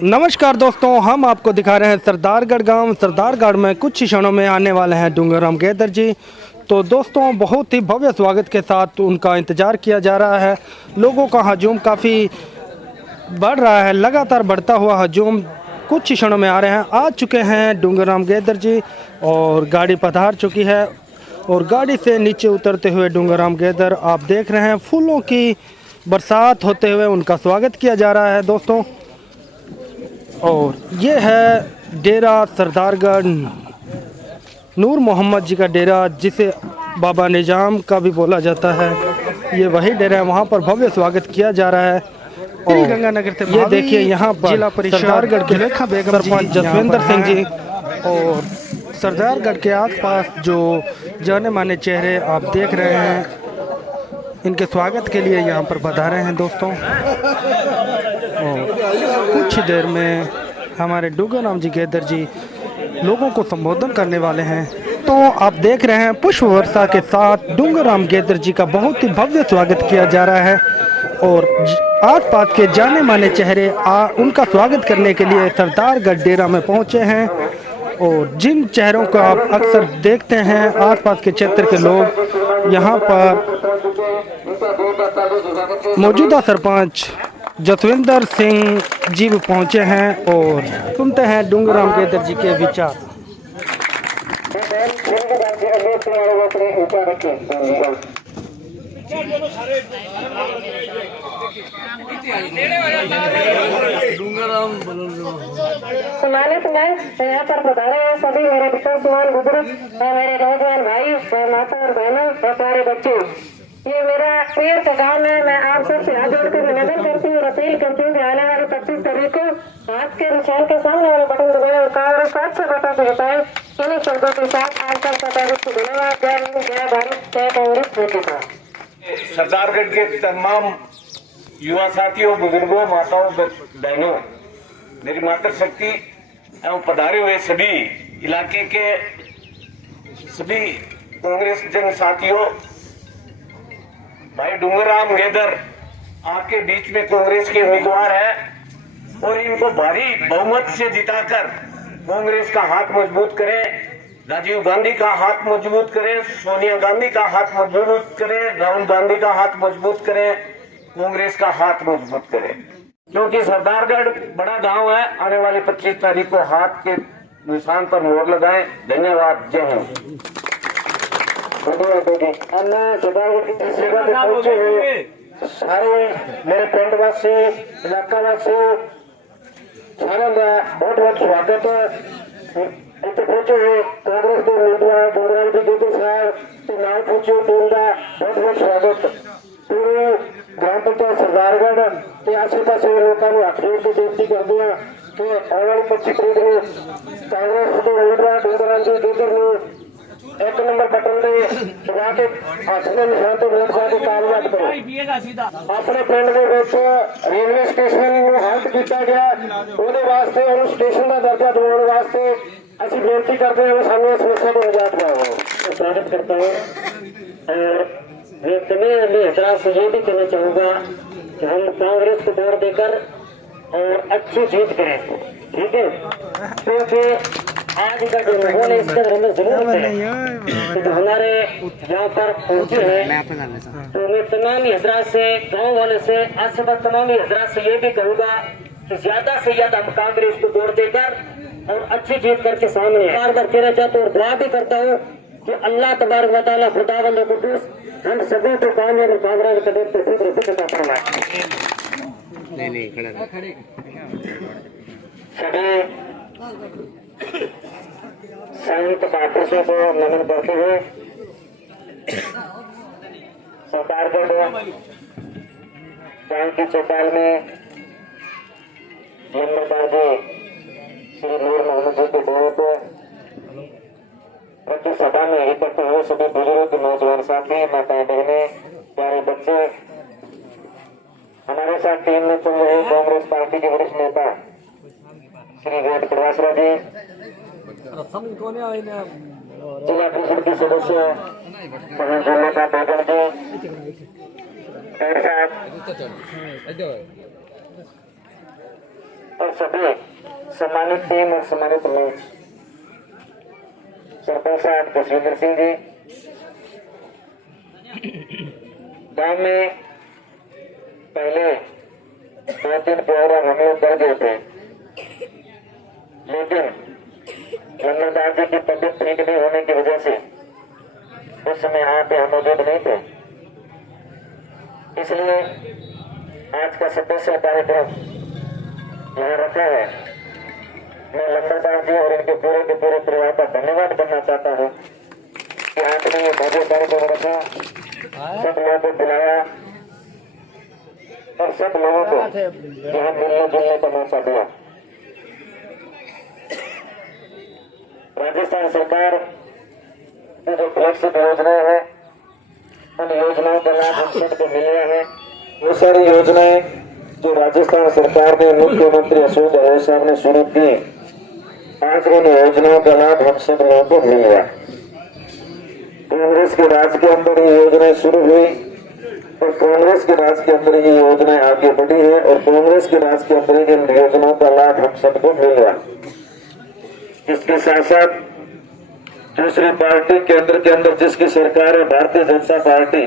नमस्कार दोस्तों, हम आपको दिखा रहे हैं सरदारगढ़ गांव। सरदारगढ़ में कुछ क्षणों में आने वाले हैं डूंगरराम गैदर जी। तो दोस्तों, बहुत ही भव्य स्वागत के साथ उनका इंतज़ार किया जा रहा है। लोगों का हजूम काफ़ी बढ़ रहा है, लगातार बढ़ता हुआ हजूम कुछ क्षणों में आ रहे हैं। आ चुके हैं डूंगरराम गैदर जी और गाड़ी पधार चुकी है और गाड़ी से नीचे उतरते हुए डूंगरराम गैदर आप देख रहे हैं। फूलों की बरसात होते हुए उनका स्वागत किया जा रहा है दोस्तों। और ये है डेरा सरदारगढ़, नूर मोहम्मद जी का डेरा, जिसे बाबा निजाम का भी बोला जाता है। ये वही डेरा है, वहाँ पर भव्य स्वागत किया जा रहा है। और गंगानगर से ये देखिए, यहाँ पर जिला परिषद सरदारगढ़ के सरपंच जसविंदर सिंह जी और सरदारगढ़ के आसपास जो जाने माने चेहरे आप देख रहे हैं, इनके स्वागत के लिए यहाँ पर पधारे हैं दोस्तों। और कुछ ही देर में हमारे डूंगरराम जी गैदर जी लोगों को संबोधन करने वाले हैं। तो आप देख रहे हैं, पुष्प वर्षा के साथ डूंगरराम गैदर जी का बहुत ही भव्य स्वागत किया जा रहा है और आसपास के जाने माने चेहरे उनका स्वागत करने के लिए सरदारगढ़ डेरा में पहुंचे हैं। और जिन चेहरों को आप अक्सर देखते हैं, आसपास के क्षेत्र के लोग, यहाँ पर मौजूदा सरपंच जसविंदर सिंह जी भी पहुंचे हैं और सुनते हैं डूंगरराम गैदर जी के विचार। सम्मानित मैं यहाँ पर पधारे हैं सभी मेरे विश्वासमान बुजुर्ग और मेरे नौजवान भाई और माता और बहनों और प्यारे बच्चे। ये मेरा प्रिय का गाँव है। मैं आप सबसे हाथ जोड़कर निवेदन करती हूँ और अपील करती हूँ कि आने वाले 25 तारीख को हाथ के निशान के सामने वाले बटन दबाएं और कांग्रेस को अच्छे बता के बताएं। इन्हीं शब्दों के साथ आज सबका तारीख को धन्यवाद। जय हिंद, जय भारत, जय कांग्रेस, जय किसान। सरदारगढ़ के तमाम युवा साथियों, बुजुर्गों, माताओं, बहनों, मेरी मातृशक्ति एवं पधारे हुए सभी इलाके के सभी कांग्रेस जन साथियों, भाई डूंगरराम गैदर आपके बीच में कांग्रेस के उम्मीदवार है और इनको भारी बहुमत से जिताकर कांग्रेस का हाथ मजबूत करें, राजीव गांधी का हाथ मजबूत करें, सोनिया गांधी का हाथ मजबूत करें, राहुल गांधी का हाथ मजबूत करें, कांग्रेस का हाथ मजबूत करें। क्योंकि सरदारगढ़ बड़ा गांव है। आने वाली 25 तारीख को हाथ के निशान पर मोहर लगाएं। धन्यवाद। जय हिंद। पहुंचे हुए सारे मेरे पिंड वासी, इलाका वासी, सारे का बहुत बहुत स्वागत है। इतने पहुंचे हुए कांग्रेस के उम्मीदवार डूंगरराम जी गैदर साहब नाम पूछे टीम का बहुत बहुत स्वागत। पूरी ग्राम पंचायत सरदारगढ़ के आसे पास लोगों ने हाथ जोड़ के बेनती कर दिया कि आने वाली 25 तारीख को कांग्रेस के उम्मीदवार डूंगरराम जी गैदर ने एक नंबर बटन दे दबा के हाथ के निशान तो वोट पाके कामयाब करो। अपने पिंड के रेलवे स्टेशन हाल्ट किया गया, ਉਹਦੇ ਵਾਸਤੇ ਉਹਨੂੰ स्टेशन का दर्जा दिलाने वास्ते ਅਸੀਂ बेनती करते हैं सामने समस्या को निजात पाओ। स्वागत करता हूँ और मैं एतराज से ये भी कहना चाहूँगा कि हम कांग्रेस को वोट देकर और अच्छी जीत करें, ठीक है? क्योंकि आज का जो माहौल है इसका हमें जरूरत है। तो हमारे यहाँ पर पहुंचे हैं तो मैं तमाम हजरात से, गांव वाले से, आस पास तमाम हजरात से ये भी कहूँगा कि ज्यादा से ज्यादा हम कांग्रेस को वोट देकर और अच्छी जीत करके सामने बार बार कहना चाहता हूँ और दुआ भी करता हूँ कि अल्लाह तबारक व तआला खुदावंद कुद्दूस हम सभी को कामयाब कामराज कदम तौफीक रफीक अता फरमाए। नहीं खड़े सभी संत महापुरुषों को नमन करते हुए सरदारगढ़ जानकी चौपाल में श्री नूर मोहम्मद जी के डेरे पे बच्ची सभा में इकट्ठे हुए सभी बुजुर्ग, नौजवान साथी, माताएं, बहनें, प्यारे बच्चे, हमारे साथ टीम में चल रहे कांग्रेस पार्टी के वरिष्ठ नेता श्री वेद प्रवासरा जी, जिला परिषद की सदस्य जन्नता बेगम जी, और सभी सम्मानित टीम और सम्मानित लोग, सरपंच साहब जसविंदर सिंह जी, गांव में पहले 2-3 प्रोग्राम हम लोग कर गए थे, लेकिन लंगरदार जी की तबीयत ठीक नहीं होने की वजह से उस समय यहाँ पे हम मौजूद नहीं थे, इसलिए आज का स्पेशल कार्यक्रम यहाँ रखा है। मैं लंगरदार जी और इनके पूरे के पूरे परिवार का धन्यवाद करना चाहता हूँ कि आपने ये भव्य कार्यक्रम रखा, सब लोगों को बुलाया और सब लोगों को यहाँ मिलने जुलने का मौका दिया। राजस्थान सरकार की जो फ्लैगशिप योजनाएं हैं, उन योजनाओं का लाभ हम सबको मिल रहा है। वो सारी योजनाएं जो राजस्थान सरकार ने मुख्यमंत्री अशोक गहलोत साहब ने शुरू की, आज उन योजनाओं का लाभ हम सब लोगों को मिल रहा है। कांग्रेस के राज के अंदर ये योजनाएं शुरू हुई और कांग्रेस के राज के अंदर ये योजनाएं आगे बढ़ी है और कांग्रेस के राज के अंदर इन योजनाओं का लाभ हम सबको मिल रहा है। इसके साथ साथ दूसरी पार्टी केंद्र के अंदर जिसकी सरकार है, भारतीय जनता पार्टी,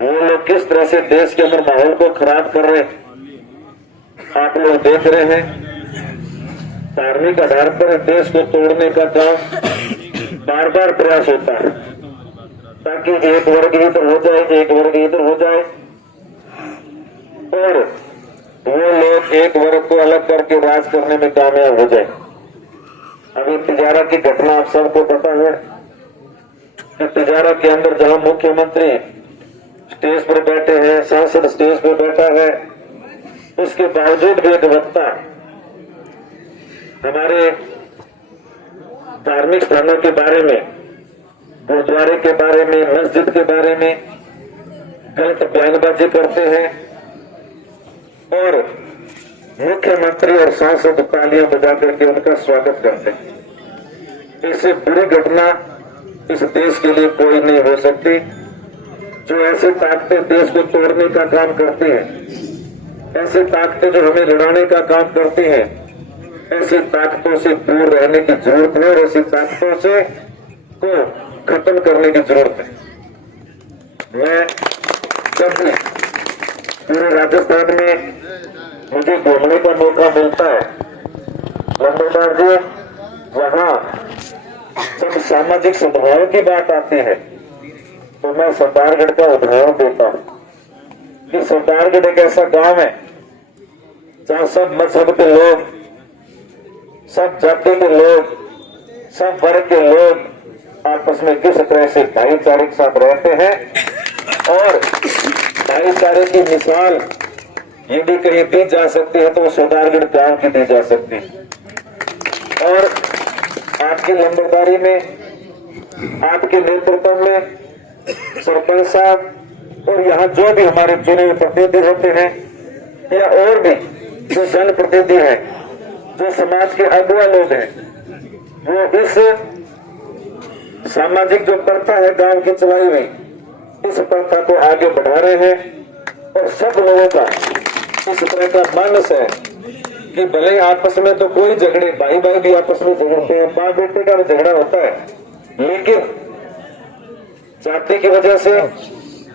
वो लोग किस तरह से देश के अंदर माहौल को खराब कर रहे आप लोग देख रहे हैं। धार्मिक आधार पर देश को तोड़ने का काम बार बार प्रयास होता है ताकि एक वर्ग इधर हो जाए, एक वर्ग इधर हो जाए और वो लोग एक वर्ग को अलग करके राज करने में कामयाब हो जाए। अभी तिजारा की घटना आप सबको पता है कि तिजारा के अंदर जहां मुख्यमंत्री स्टेज पर बैठे हैं, सांसद स्टेज पर बैठा है, उसके बावजूद भी एक वक्ता हमारे धार्मिक स्थानों के बारे में, गुरुद्वारे के बारे में, मस्जिद के बारे में गलत बयानबाजी करते हैं और मुख्यमंत्री और सांसद तालियां बजा करके उनका स्वागत करते हैं। इससे बुरी घटना इस देश के लिए कोई नहीं हो सकती। जो ऐसी ताकतें देश को तोड़ने का काम करती हैं, ऐसी ताकतें जो हमें लड़ाने का काम करती हैं, ऐसी ताकतों से दूर रहने की जरूरत है और ऐसी ताकतों से को खत्म करने की जरूरत है। मैं जब भी पूरे राजस्थान में मुझे घूमने का मौका मिलता है, लंबरदार जी, वहां जब सामाजिक सद्भाव की बात आती है तो मैं सरदारगढ़ का उदाहरण देता हूँ कि सरदारगढ़ एक ऐसा गांव है जहां सब मजहब के लोग, सब जाति के लोग, सब वर्ग के लोग आपस में किस तरह से भाईचारे के साथ रहते हैं और भाईचारे की मिसाल यदि कहीं दी जा सकती है तो वो सरदारगढ़ गांव की दी जा सकती है। और आपकी लंबरदारी में, आपके नेतृत्व में सरपंच साहब और यहाँ जो भी हमारे चुने हुए प्रतिनिधि होते हैं या और भी जो जनप्रतिनिधि हैं, जो समाज के अगुआ लोग हैं, वो इस सामाजिक जो प्रथा है गांव की चलाई हुई, इस प्रथा को आगे बढ़ा रहे हैं और सब लोगों का इस तरह का मानस है कि भले आपस में तो कोई झगड़े, भाई भाई भी आपस में झगड़ते हैं, माँ बेटे का भी झगड़ा होता है, लेकिन जाति की वजह से,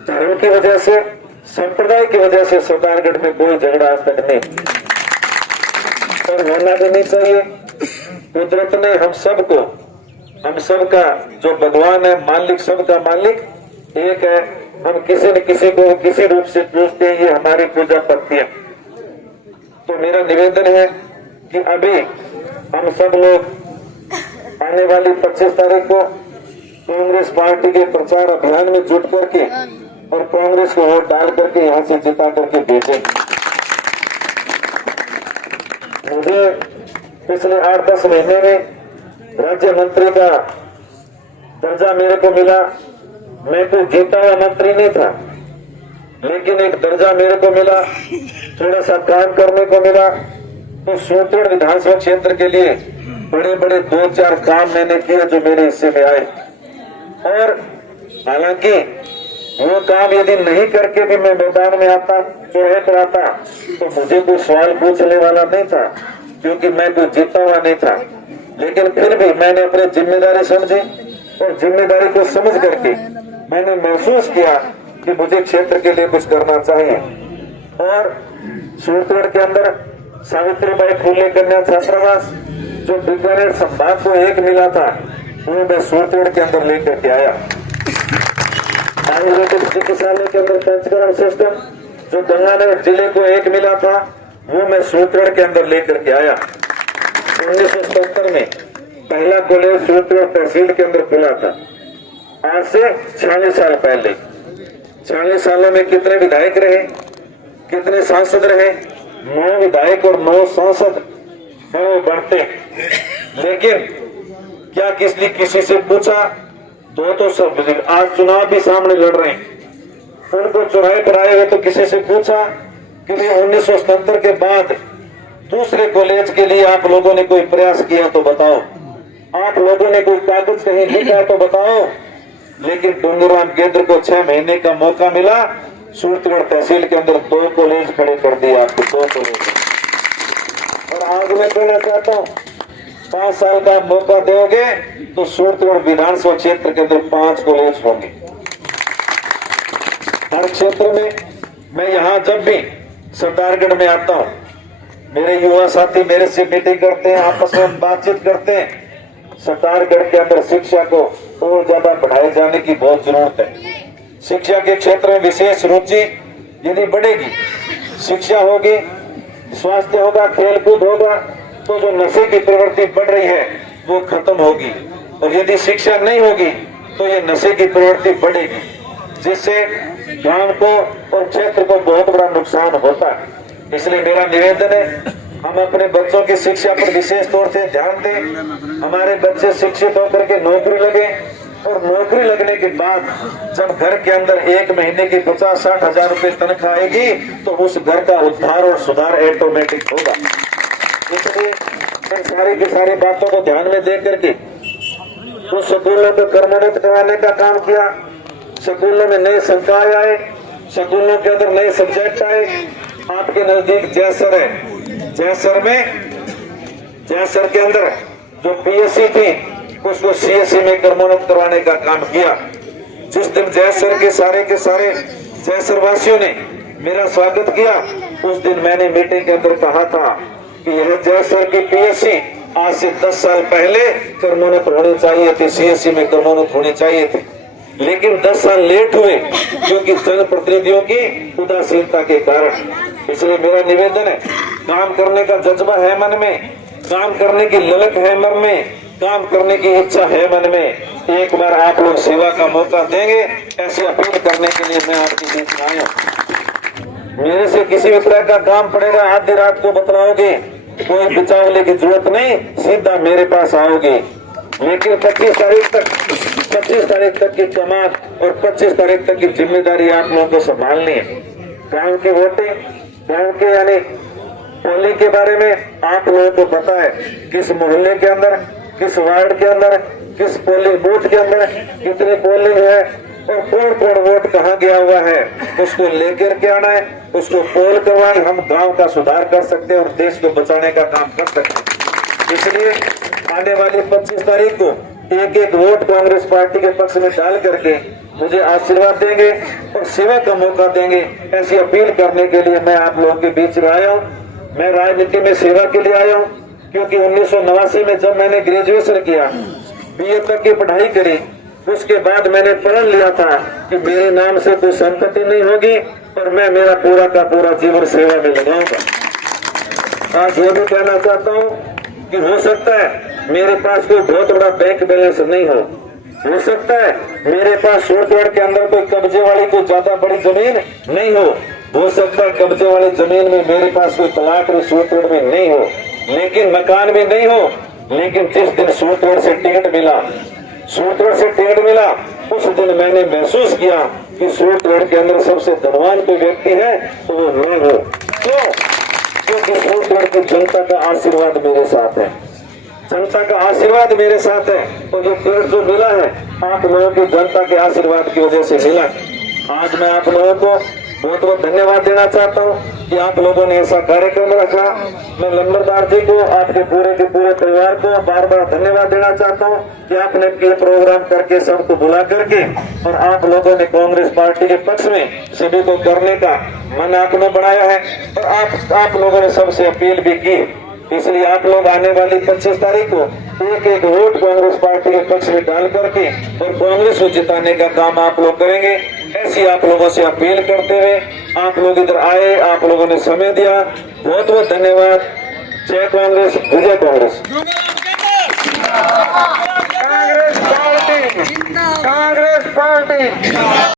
धर्म की वजह से, संप्रदाय की वजह से सरदारगढ़ में कोई झगड़ा आज तक नहीं और होना भी नहीं चाहिए। कुदरत ने हम सबको, हम सबका जो भगवान है, मालिक, सबका मालिक एक है। हम किसी न किसी को किसी रूप से पूजते हैं, ये हमारी पूजा पद्धति है। तो मेरा निवेदन है कि अभी हम सब लोग आने वाली 25 तारीख को कांग्रेस पार्टी के प्रचार अभियान में जुट करके और कांग्रेस को वोट डाल करके यहाँ से जिता करके भेजें। मुझे पिछले 8-10 महीने में राज्य मंत्री का दर्जा मेरे को मिला। मैं कोई जीता हुआ मंत्री नहीं था, लेकिन एक दर्जा मेरे को मिला, थोड़ा सा काम करने को मिला। तो सूत्रण विधानसभा क्षेत्र के लिए बड़े बड़े 2-4 काम मैंने किए जो मेरे हिस्से में आए। और हालांकि वो काम यदि नहीं करके भी मैं मैदान में आता, चौहे पर आता, तो मुझे कोई सवाल पूछने वाला नहीं था, क्योंकि मैं कोई जीता हुआ नहीं था। लेकिन फिर भी मैंने अपनी जिम्मेदारी समझी और जिम्मेदारी को समझ करके मैंने महसूस किया कि मुझे क्षेत्र के लिए कुछ करना चाहिए। और सूरतगढ़ के अंदर सावित्रीबाई फुले कन्या छात्रावास जो बीकानेर संभाग को एक मिला था, वो मैं सूरतगढ़ के अंदर लेकर के आया। आयुर्वेदिक चिकित्सालय के अंदर पंचकर्म सिस्टम जो गंगानगर जिले को एक मिला था, वो मैं सूरतगढ़ के अंदर लेकर के आया। 1977 में पहला कॉलेज सूरतगढ़ तहसील के अंदर खुला था। आज से 46 साल पहले। 46 सालों में कितने विधायक रहे, कितने सांसद रहे? 9 विधायक और 9 सांसद वो बढ़ते। लेकिन क्या किसी से पूछा? तो सब आज चुनाव भी सामने लड़ रहे हैं, उनको चौराहे पर आए हुए तो किसी से पूछा कि 1977 के बाद दूसरे कॉलेज के लिए आप लोगों ने कोई प्रयास किया तो बताओ, आप लोगों ने कोई कागज कहीं लिखा तो बताओ। लेकिन डूंगरराम गेद्र को 6 महीने का मौका मिला, सूरतगढ़ तहसील के अंदर 2 कॉलेज खड़े कर दिए, आपको 2 कॉलेज। और आज मैं कहना चाहता हूँ, 5 साल का मौका दोगे तो सूरतगढ़ विधानसभा क्षेत्र के अंदर 5 कॉलेज होंगे। हर क्षेत्र में मैं यहाँ जब भी सरदारगढ़ में आता हूँ, मेरे युवा साथी मेरे से मीटिंग करते हैं, आपस में बातचीत करते हैं। सरदारगढ़ के अंदर शिक्षा को और ज्यादा बढ़ाए जाने की बहुत जरूरत है। शिक्षा के क्षेत्र में विशेष रुचि यदि बढ़ेगी, शिक्षा होगी, स्वास्थ्य होगा, खेलकूद होगा, तो जो नशे की प्रवृत्ति बढ़ रही है वो खत्म होगी। और यदि शिक्षा नहीं होगी तो ये नशे की प्रवृत्ति बढ़ेगी, जिससे गांव को और क्षेत्र को बहुत बड़ा नुकसान होता है। इसलिए मेरा निवेदन है, हम अपने बच्चों की शिक्षा पर विशेष तौर से ध्यान दें। हमारे बच्चे शिक्षित होकर के नौकरी लगे, और नौकरी लगने के बाद जब घर के अंदर 1 महीने की 50-60 हजार रुपए तनख्वाह आएगी, तो उस घर का उद्धार और सुधार ऑटोमेटिक होगा। इसलिए इन सारी की सारी बातों को ध्यान में देख करके तो स्कूलों को कर्मोन्नत कराने का काम किया। स्कूलों में नए संकाय आए, स्कूलों के अंदर नए सब्जेक्ट आए। आपके नजदीक जैसर है, जैसर के अंदर जो पीएससी थी उसको सीएससी में कर्मोन्नत करवाने का काम किया। जिस दिन जैसर के सारे जैसर वासियों ने मेरा स्वागत किया, उस दिन मैंने मीटिंग के अंदर कहा था कि यह जैसर की पीएससी आज से 10 साल पहले कर्मोन्नत होनी चाहिए थी, सीएससी में कर्मोन्नत होनी चाहिए थी। लेकिन 10 साल लेट हुए क्योंकि जनप्रतिनिधियों की उदासीनता के कारण। इसलिए मेरा निवेदन है, काम करने का जज्बा है मन में, काम करने की ललक है मन में, काम करने की इच्छा है मन में, एक बार आप लोग सेवा का मौका देंगे, ऐसी अपील करने के लिए मैं आपके बीच में आया हूँ। मेरे से किसी भी तरह का काम पड़ेगा, आधी रात को बतलाओगे, कोई बिचावले की जरूरत नहीं, सीधा मेरे पास आओगे। लेकिन 25 तारीख तक की कमान और 25 तारीख तक की जिम्मेदारी आप लोगों को संभालनी है। गांव की वोटिंग, गांव के यानी पोलिंग के बारे में आप लोगों को पता है, किस मोहल्ले के अंदर, किस वार्ड के अंदर, किस पोलिंग बूथ के अंदर कितनी पोलिंग है और कौन कौन वोट कहाँ गया हुआ है, उसको लेकर के आना है, उसको पोल करवाए, हम गांव का सुधार कर सकते हैं और देश को बचाने का काम कर सकते हैं। इसलिए आने वाली 25 तारीख को एक वोट कांग्रेस पार्टी के पक्ष में डाल करके मुझे आशीर्वाद देंगे और सेवा का मौका देंगे, ऐसी अपील करने के लिए मैं आप लोगों के बीच में आया हूँ। मैं राजनीति में सेवा के लिए आया हूँ, क्योंकि 1989 में जब मैंने ग्रेजुएशन किया, बीए तक की पढ़ाई करी, उसके बाद मैंने प्रण लिया था कि मेरे नाम से कोई संपत्ति नहीं होगी और मैं मेरा पूरा का पूरा जीवन सेवा में लगाऊंगा। आज ये भी कहना चाहता हूँ कि हो सकता है मेरे पास कोई बहुत बड़ा बैंक बैलेंस नहीं हो सकता है मेरे पास सूरतगढ़ के अंदर कोई कब्जे वाली कोई ज्यादा बड़ी जमीन नहीं हो सकता है कब्जे वाली जमीन में मेरे पास कोई प्लाट भी सूरतगढ़ में नहीं हो, लेकिन मकान भी नहीं हो, लेकिन जिस दिन सूरतगढ़ से टिकट मिला उस दिन मैंने महसूस किया कि सूरतगढ़ के अंदर सबसे धनवान कोई व्यक्ति है तो वो मैं हूँ। क्यों? क्योंकि सूरतगढ़ की जनता का आशीर्वाद मेरे साथ है, जनता का आशीर्वाद मेरे साथ है। तो जो टिकट जो मिला है आप लोगों की जनता के आशीर्वाद की वजह से मिला। आज मैं आप लोगों को बहुत बहुत धन्यवाद देना चाहता हूँ कि आप लोगों ने ऐसा कार्यक्रम रखा। मैं लंबरदार जी को, आपके पूरे के पूरे परिवार को बार बार धन्यवाद देना चाहता हूँ कि आपने ये प्रोग्राम करके सबको बुला करके और आप लोगों ने कांग्रेस पार्टी के पक्ष में सभी को करने का मन आपने बनाया है और आप लोगों ने सबसे अपील भी की। इसलिए आप लोग आने वाली 25 तारीख को एक एक वोट कांग्रेस पार्टी के पक्ष में डाल करके और कांग्रेस को जिताने का काम आप लोग करेंगे, ऐसी आप लोगों से अपील करते हुए आप लोग इधर आए, आप लोगों ने समय दिया, बहुत बहुत धन्यवाद। जय कांग्रेस, विजय कांग्रेस। Congress party, Congress party.